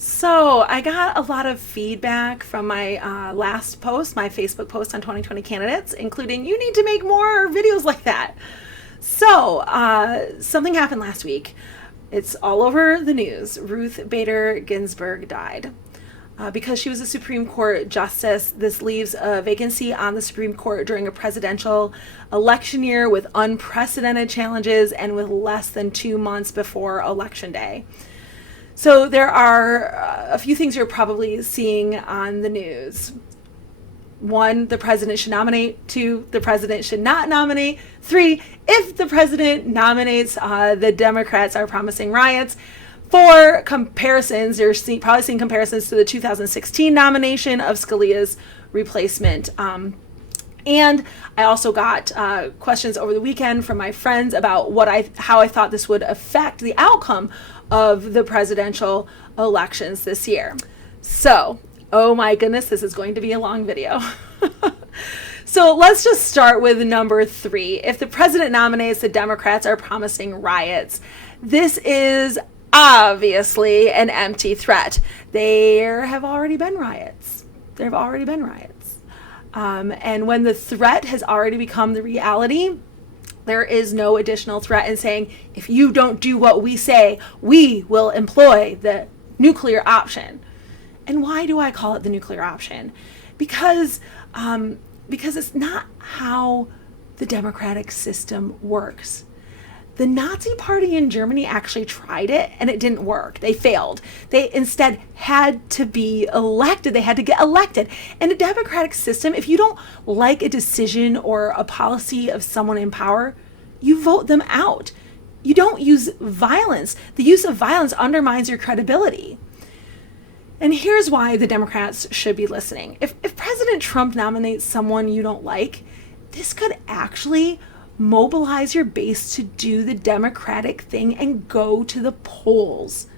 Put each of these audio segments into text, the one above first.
So I got a lot of feedback from my last post, my Facebook post on 2020 candidates, including you need to make more videos like that. So something happened last week. It's all over the news. Ruth Bader Ginsburg died. Because she was a Supreme Court justice, this leaves a vacancy on the Supreme Court during a presidential election year with unprecedented challenges and with less than 2 months before Election Day. So there are a few things you're probably seeing on the news. One, the president should nominate. Two, the president should not nominate. Three, if the president nominates, the Democrats are promising riots. For comparisons, you're probably seeing comparisons to the 2016 nomination of Scalia's replacement. And I also got questions over the weekend from my friends about how I thought this would affect the outcome of the presidential elections this year. So, oh my goodness, this is going to be a long video. So let's just start with number 3. If the president nominates, the Democrats are promising riots. This is obviously an empty threat. There have already been riots. And when the threat has already become the reality, there is no additional threat in saying, if you don't do what we say, we will employ the nuclear option. And why do I call it the nuclear option? Because it's not how the democratic system works. The Nazi Party in Germany actually tried it and it didn't work. They failed. They instead had to be elected. They had to get elected. In a democratic system, if you don't like a decision or a policy of someone in power, you vote them out. You don't use violence. The use of violence undermines your credibility. And here's why the Democrats should be listening. If President Trump nominates someone you don't like, this could actually mobilize your base to do the democratic thing and go to the polls.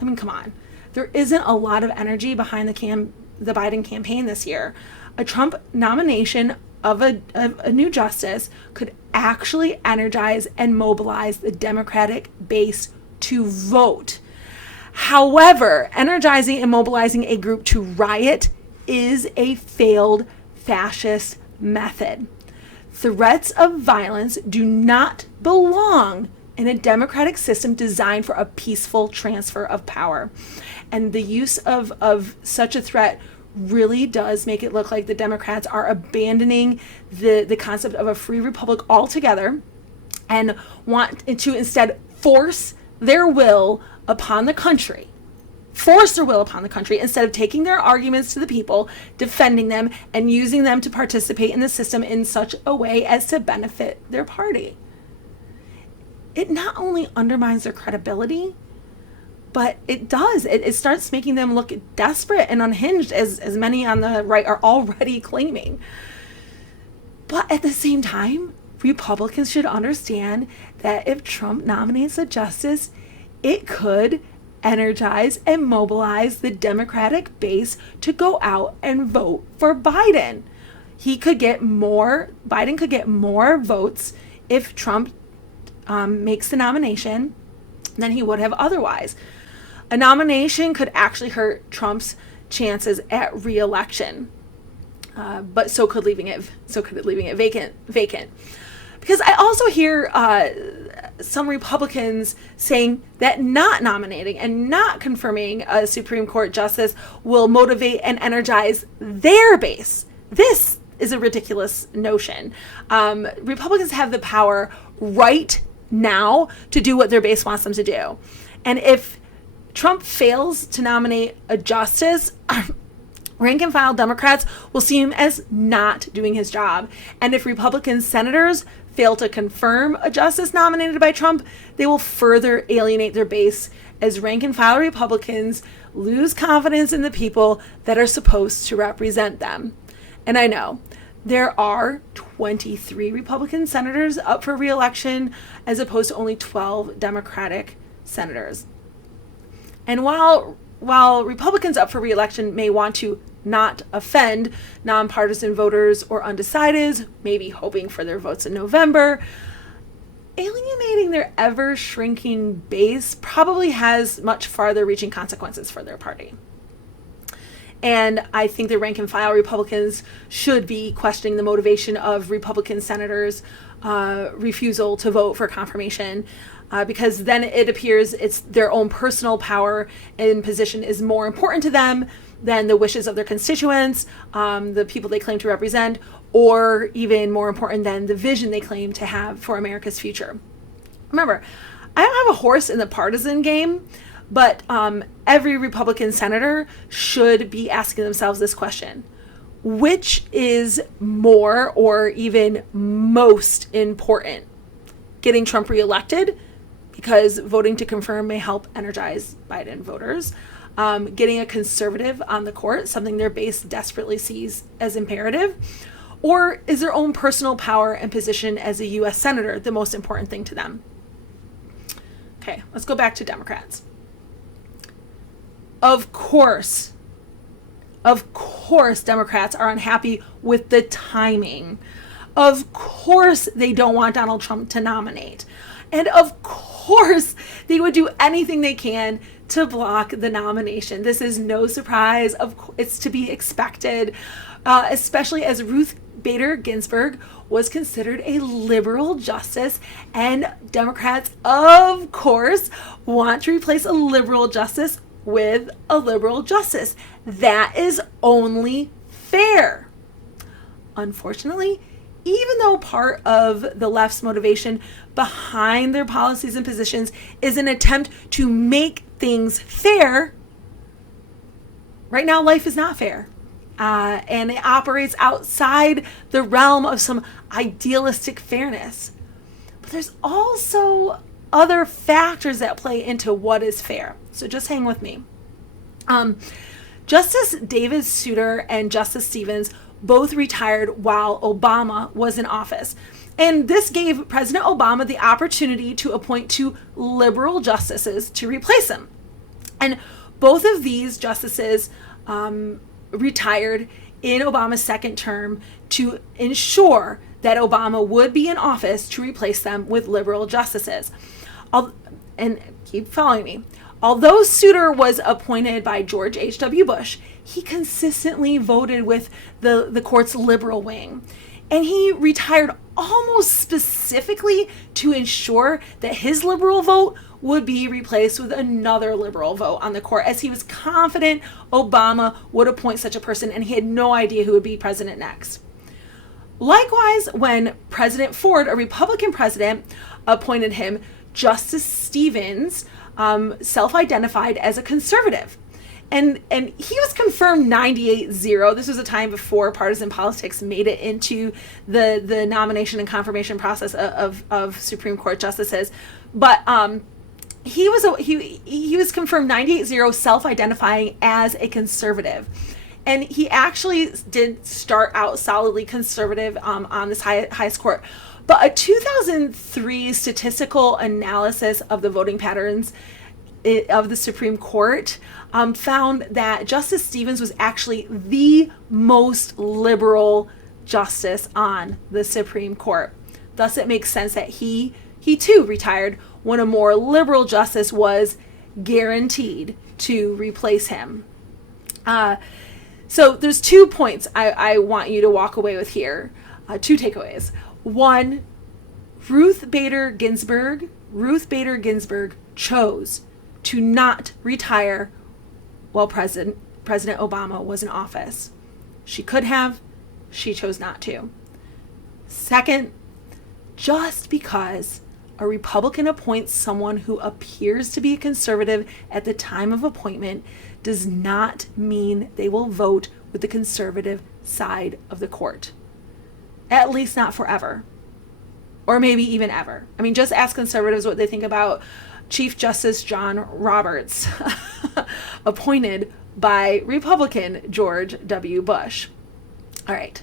I mean, come on. There isn't a lot of energy behind the Biden campaign this year. A Trump nomination of a new justice could actually energize and mobilize the Democratic base to vote. However, energizing and mobilizing a group to riot is a failed fascist method. Threats of violence do not belong in a democratic system designed for a peaceful transfer of power. And the use of such a threat really does make it look like the Democrats are abandoning the concept of a free republic altogether and want to instead force their will upon the country. Instead of taking their arguments to the people, defending them, and using them to participate in the system in such a way as to benefit their party. It not only undermines their credibility, but it starts making them look desperate and unhinged, as many on the right are already claiming. But at the same time, Republicans should understand that if Trump nominates a justice, it could energize and mobilize the Democratic base to go out and vote for Biden. Biden could get more votes if Trump makes the nomination than he would have otherwise. A nomination could actually hurt Trump's chances at re-election, but so could leaving it vacant. Because I also hear some Republicans saying that not nominating and not confirming a Supreme Court justice will motivate and energize their base. This is a ridiculous notion. Republicans have the power right now to do what their base wants them to do. And if Trump fails to nominate a justice, rank and file Democrats will see him as not doing his job. And if Republican senators fail to confirm a justice nominated by Trump, they will further alienate their base as rank and file Republicans lose confidence in the people that are supposed to represent them. And I know there are 23 Republican senators up for re-election as opposed to only 12 Democratic senators. And while Republicans up for re-election may want to not offend nonpartisan voters or undecideds, maybe hoping for their votes in November, alienating their ever-shrinking base probably has much farther-reaching consequences for their party. And I think the rank and file Republicans should be questioning the motivation of Republican senators' refusal to vote for confirmation, because then it appears it's their own personal power and position is more important to them than the wishes of their constituents, the people they claim to represent, or even more important than the vision they claim to have for America's future. Remember, I don't have a horse in the partisan game, but every Republican senator should be asking themselves this question: which is more or even most important? Getting Trump reelected, because voting to confirm may help energize Biden voters. Getting a conservative on the court, something their base desperately sees as imperative. Or is their own personal power and position as a U.S. senator the most important thing to them? Okay, let's go back to Democrats. Of course, Democrats are unhappy with the timing. Of course, they don't want Donald Trump to nominate. And of course, they would do anything they can to block the nomination. This is no surprise. It's to be expected, especially as Ruth Bader Ginsburg was considered a liberal justice, and Democrats, of course, want to replace a liberal justice with a liberal justice. That is only fair. Unfortunately, even though part of the left's motivation behind their policies and positions is an attempt to make things fair, right now life is not fair. And it operates outside the realm of some idealistic fairness. But there's also other factors that play into what is fair. So just hang with me. Justice David Souter and Justice Stevens both retired while Obama was in office. And this gave President Obama the opportunity to appoint 2 liberal justices to replace him. And both of these justices retired in Obama's second term to ensure that Obama would be in office to replace them with liberal justices. And keep following me. Although Souter was appointed by George H.W. Bush, he consistently voted with the court's liberal wing. And he retired almost specifically to ensure that his liberal vote would be replaced with another liberal vote on the court, as he was confident Obama would appoint such a person, and he had no idea who would be president next. Likewise, when President Ford, a Republican president, appointed him, Justice Stevens self-identified as a conservative. And he was confirmed 98-0. This was a time before partisan politics made it into the nomination and confirmation process of Supreme Court justices. But he was confirmed 98-0, self-identifying as a conservative. And he actually did start out solidly conservative on this highest court. But a 2003 statistical analysis of the voting patterns of the Supreme Court found that Justice Stevens was actually the most liberal justice on the Supreme Court. Thus, it makes sense that he too retired when a more liberal justice was guaranteed to replace him. So there's 2 points I want you to walk away with here, 2 takeaways. One, Ruth Bader Ginsburg chose to not retire while President Obama was in office. She could have, she chose not to. Second, just because a Republican appoints someone who appears to be a conservative at the time of appointment does not mean they will vote with the conservative side of the court. At least not forever. Or maybe even ever. I mean, just ask conservatives what they think about Chief Justice John Roberts, appointed by Republican George W. Bush. All right.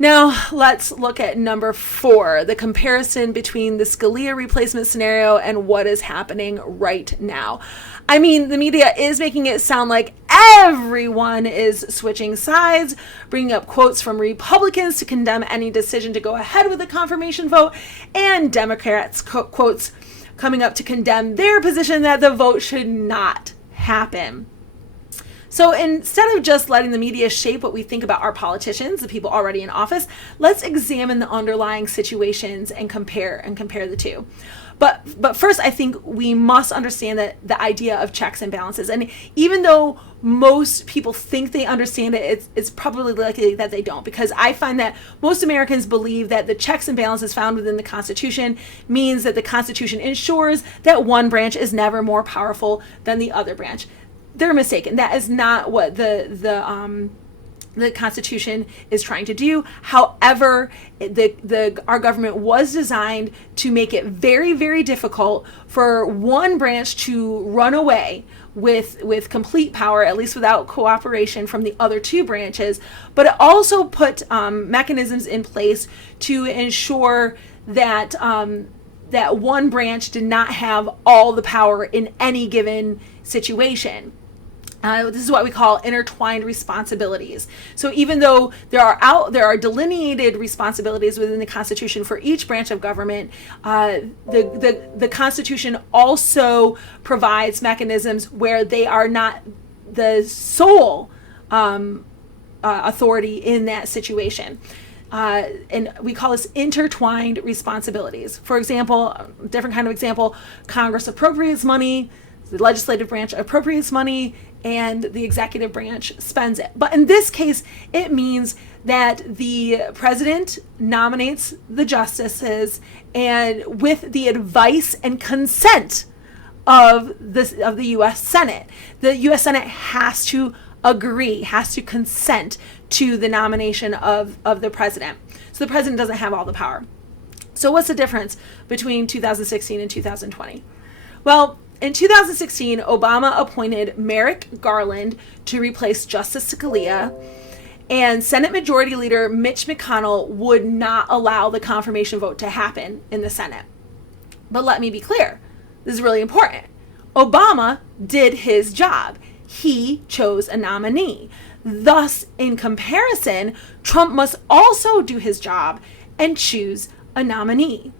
Now, let's look at number 4, the comparison between the Scalia replacement scenario and what is happening right now. I mean, the media is making it sound like everyone is switching sides, bringing up quotes from Republicans to condemn any decision to go ahead with the confirmation vote, and Democrats' quotes coming up to condemn their position that the vote should not happen. So instead of just letting the media shape what we think about our politicians, the people already in office, let's examine the underlying situations and compare the two. But first, I think we must understand that the idea of checks and balances. And even though most people think they understand it, it's probably likely that they don't, because I find that most Americans believe that the checks and balances found within the Constitution means that the Constitution ensures that one branch is never more powerful than the other branch. They're mistaken. That is not what the Constitution is trying to do. However, our government was designed to make it very, very difficult for one branch to run away with complete power, at least without cooperation from the other two branches. But it also put mechanisms in place to ensure that that one branch did not have all the power in any given situation. This is what we call intertwined responsibilities. So even though there are delineated responsibilities within the Constitution for each branch of government, the Constitution also provides mechanisms where they are not the sole authority in that situation. And we call this intertwined responsibilities. For example, a different kind of example, Congress appropriates money, the legislative branch appropriates money, and the executive branch spends it. But in this case, it means that the president nominates the justices, and with the advice and consent of the U.S. Senate. The U.S. Senate has to agree, has to consent to the nomination of the president. So the president doesn't have all the power. So what's the difference between 2016 and 2020? Well, in 2016, Obama appointed Merrick Garland to replace Justice Scalia, and Senate Majority Leader Mitch McConnell would not allow the confirmation vote to happen in the Senate. But let me be clear, this is really important. Obama did his job. He chose a nominee. Thus, in comparison, Trump must also do his job and choose a nominee.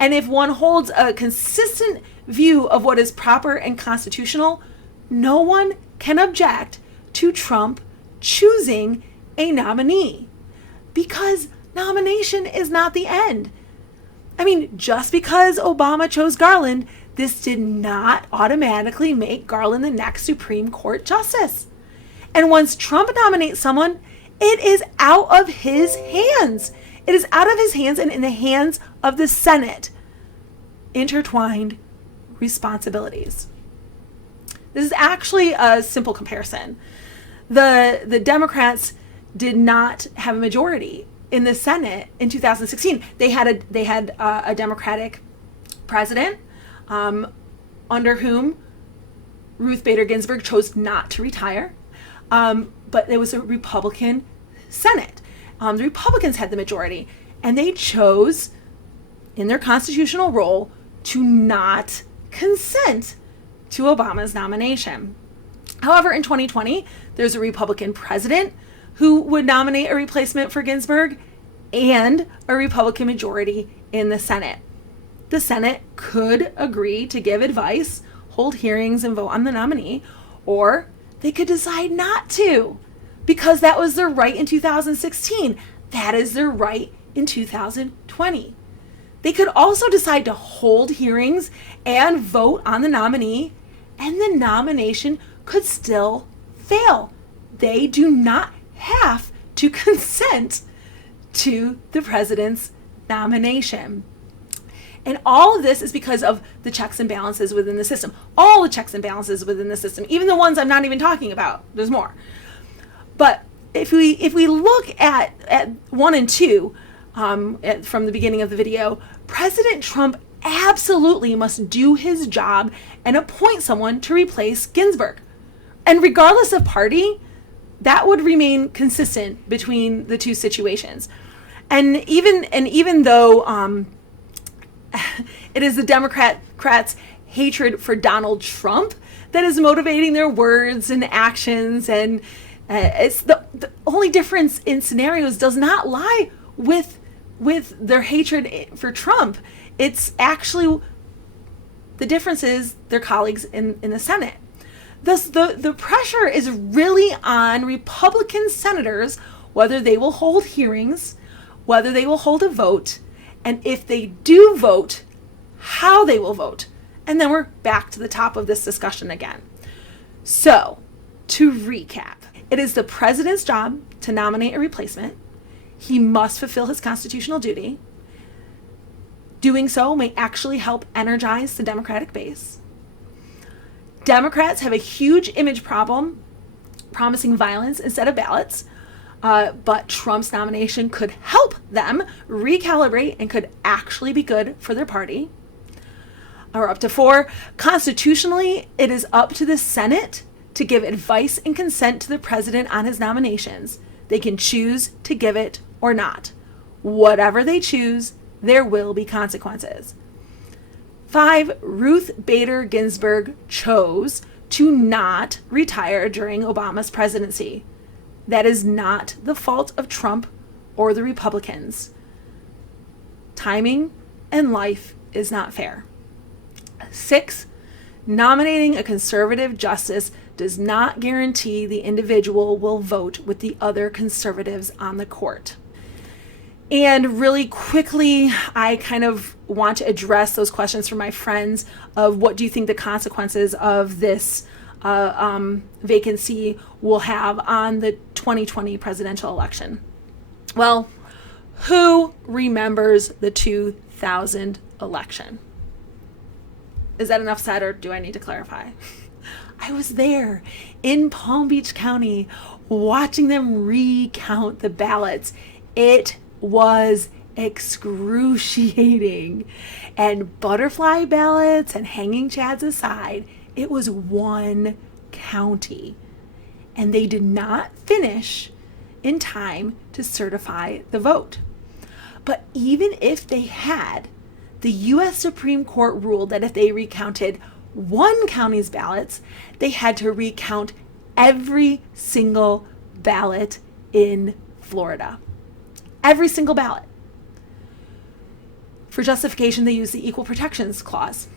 And if one holds a consistent view of what is proper and constitutional, no one can object to Trump choosing a nominee, because nomination is not the end. I mean, just because Obama chose Garland, this did not automatically make Garland the next Supreme Court justice. And once Trump nominates someone, it is out of his hands. It is out of his hands and in the hands of the Senate. Intertwined responsibilities. This is actually a simple comparison. The Democrats did not have a majority in the Senate in 2016. They had a Democratic president under whom Ruth Bader Ginsburg chose not to retire. But there was a Republican Senate. The Republicans had the majority, and they chose, in their constitutional role, to not consent to Obama's nomination. However, in 2020, there's a Republican president who would nominate a replacement for Ginsburg and a Republican majority in the Senate. The Senate could agree to give advice, hold hearings, and vote on the nominee, or they could decide not to, because that was their right in 2016. That is their right in 2020. They could also decide to hold hearings and vote on the nominee, and the nomination could still fail. They do not have to consent to the president's nomination. And all of this is because of the checks and balances within the system. All the checks and balances within the system, even the ones I'm not even talking about. There's more. But if we look at 1 and 2 from the beginning of the video, President Trump absolutely must do his job and appoint someone to replace Ginsburg. And regardless of party, that would remain consistent between the two situations. And even though it is the Democrats' hatred for Donald Trump that is motivating their words and actions, and it's the only difference in scenarios does not lie with their hatred for Trump. It's actually, the difference is their colleagues in the Senate. Thus, the pressure is really on Republican senators, whether they will hold hearings, whether they will hold a vote, and if they do vote, how they will vote. And then we're back to the top of this discussion again. So, to recap, it is the president's job to nominate a replacement. He must fulfill his constitutional duty. Doing so may actually help energize the Democratic base. Democrats have a huge image problem, promising violence instead of ballots. But Trump's nomination could help them recalibrate and could actually be good for their party. Or up to 4, constitutionally, it is up to the Senate to give advice and consent to the president on his nominations. They can choose to give it or not. Whatever they choose, there will be consequences. 5, Ruth Bader Ginsburg chose to not retire during Obama's presidency. That is not the fault of Trump or the Republicans. Timing and life is not fair. 6, nominating a conservative justice does not guarantee the individual will vote with the other conservatives on the court. And really quickly, I kind of want to address those questions from my friends of what do you think the consequences of this vacancy will have on the 2020 presidential election. Well, who remembers the 2000 election? Is that enough said, or do I need to clarify? I was there in Palm Beach County watching them recount the ballots. It was excruciating. And butterfly ballots and hanging chads aside, it was one county. And they did not finish in time to certify the vote. But even if they had, the U.S. Supreme Court ruled that if they recounted one county's ballots, they had to recount every single ballot in Florida. Every single ballot. For justification, they used the Equal Protections Clause.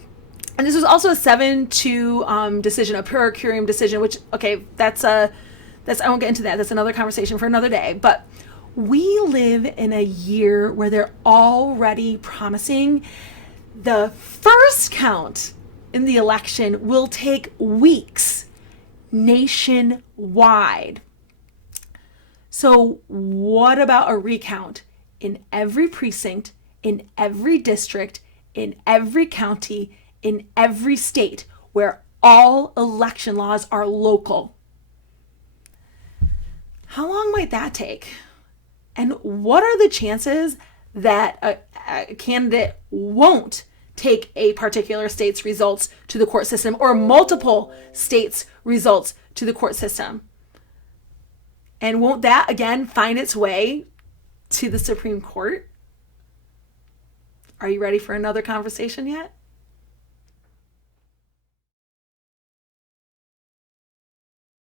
And this was also a 7-2 decision, a per curiam decision, which, okay, I won't get into that. That's another conversation for another day. But we live in a year where they're already promising the first count in the election will take weeks nationwide. So what about a recount in every precinct, in every district, in every county, in every state where all election laws are local? How long might that take? And what are the chances that a candidate won't take a particular state's results to the court system, or multiple states' results to the court system? And won't that again find its way to the Supreme Court? Are you ready for another conversation yet?